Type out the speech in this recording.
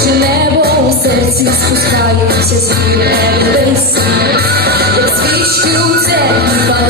наче небо у серці спускаються зміни небесі, як свічки у темні